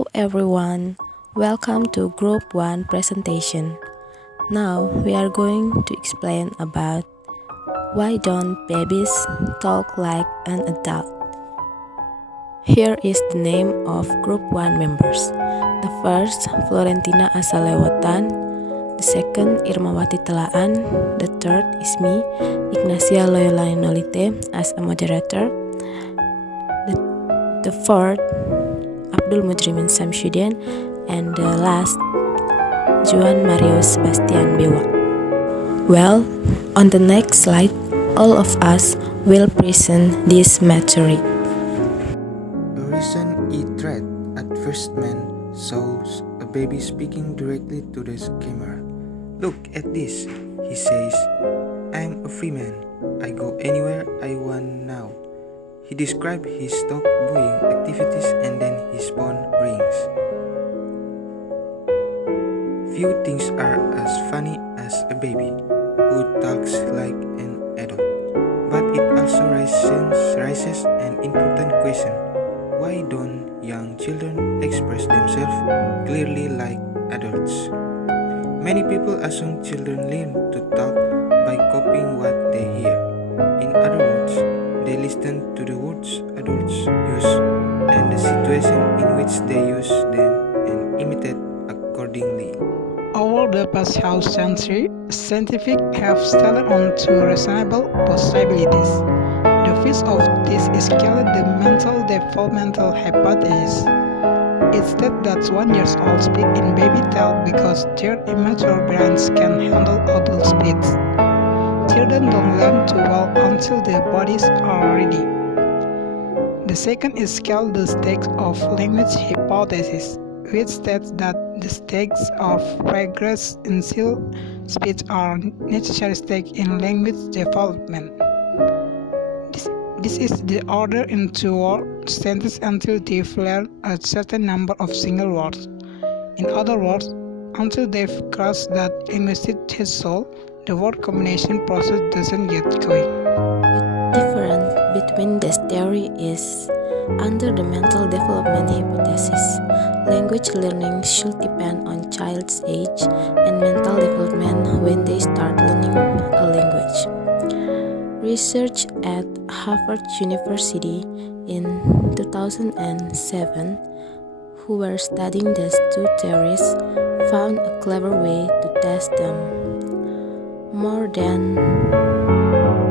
Hello everyone, welcome to Group 1 presentation. Now we are going to explain about why don't babies talk like an adult. Here is the name of Group 1 members. The first, Florentina Asalewatan. The second, Irmawati Telaan. The third is me, Ignacia Loyola Nolite, as a moderator. The fourth, Abdul Mujrimin Samsudin, and the last, Juan Mario Sebastian Bewa. Well, on the next slide, all of us will present this material. A recent e-thread advertisement shows a baby speaking directly to the camera. "Look at this," he says. "I'm a free man. I go anywhere I want now." He described his dog booing activities and then his phone rings. Few things are as funny as a baby who talks like an adult. But it also raises an important question. Why don't young children express themselves clearly like adults? Many people assume children learn to talk by copying what they hear. In other words, they listen to the words adults use and the situation in which they use them and imitate accordingly. Over the past half century, scientifics have started on two reasonable possibilities. The first of these is called the mental developmental hypothesis. It states that 1 year olds speak in baby talk because their immature brains can handle adult speech. Children don't learn to walk until their bodies are ready. The second is called the stakes of language hypothesis, which states that the stakes of progress in speech are necessary stakes in language development. This is the order into word sentence until they've learned a certain number of single words. In other words, until they've crossed that linguistic threshold, the word combination process doesn't get going. The difference between this theory is, under the mental development hypothesis, language learning should depend on child's age and mental development when they start learning a language. Research at Harvard University in 2007, who were studying these two theories, found a clever way to test them. More than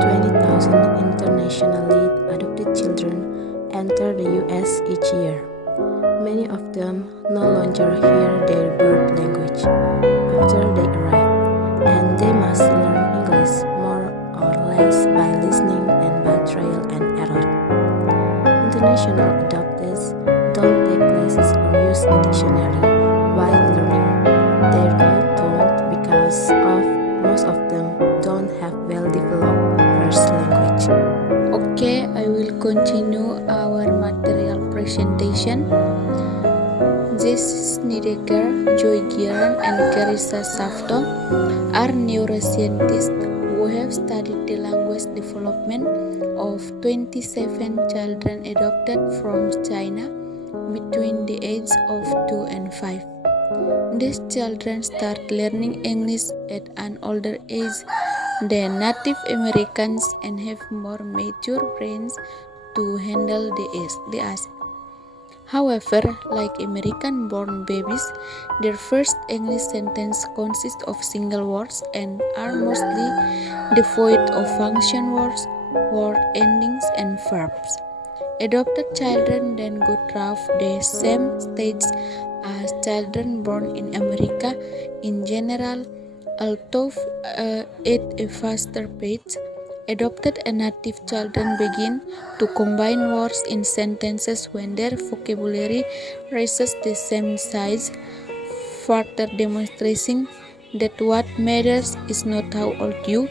20,000 internationally adopted children enter the US each year. Many of them no longer hear their birth language after they arrive, and they must learn English more or less by listening and by trial and error. International adoptees don't take classes or use a dictionary while learning. They really don't because most of them don't have well-developed first language. Okay, I will continue our material presentation. Jess Snedeker, Joy Giran, and Carissa Safto are neuroscientists who have studied the language development of 27 children adopted from China between the ages of 2 and 5. These children start learning English at an older age than Native Americans and have more mature brains to handle the ask. However, like American-born babies, their first English sentence consists of single words and are mostly devoid of function words, word endings, and verbs. Adopted children then go through the same stage as children born in America in general, although at a faster pace. Adopted and native children begin to combine words in sentences when their vocabulary reaches the same size, further demonstrating that what matters is not how old you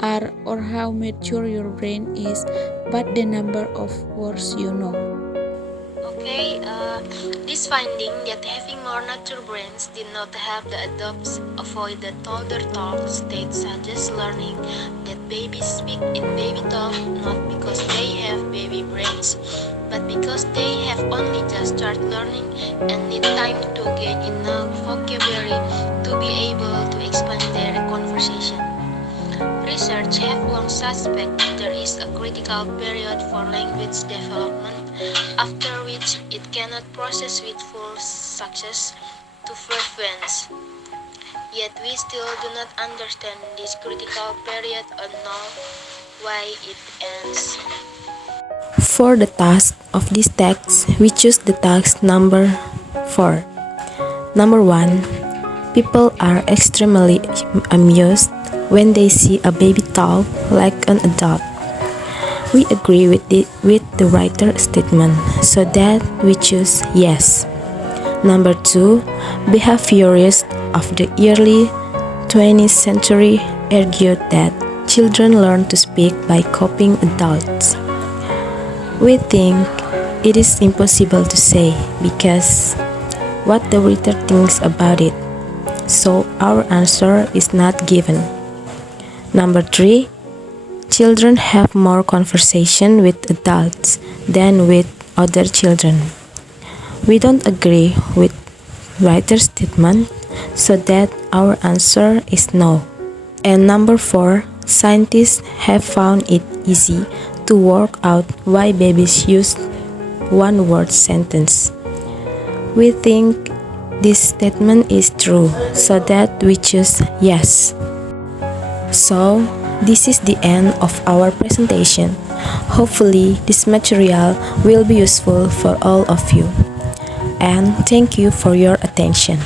are or how mature your brain is, but the number of words you know. This finding that having more mature brains did not help the adults avoid the toddler talk state suggests learning that babies speak in baby talk not because they have baby brains, but because they have only just started learning and need time to gain enough vocabulary to be able to expand their conversation. Research have long suspected there is a critical period for language development, after which it cannot process with full success to fluency. Yet we still do not understand this critical period or know why it ends. For the task of this text, we choose the task number 4. Number 1. People are extremely amused when they see a baby talk like an adult. We agree with the writer's statement, so that we choose yes. Number 2. Behaviorists of the early 20th century argued that children learn to speak by copying adults. We think it is impossible to say because what the writer thinks about it, so our answer is not given. Number 3. Children have more conversation with adults than with other children. We don't agree with writer's statement, so that our answer is no. And number 4. Scientists have found it easy to work out why babies use one-word sentence. We think this statement is true, so that we choose yes. So, this is the end of our presentation. Hopefully, this material will be useful for all of you. And thank you for your attention.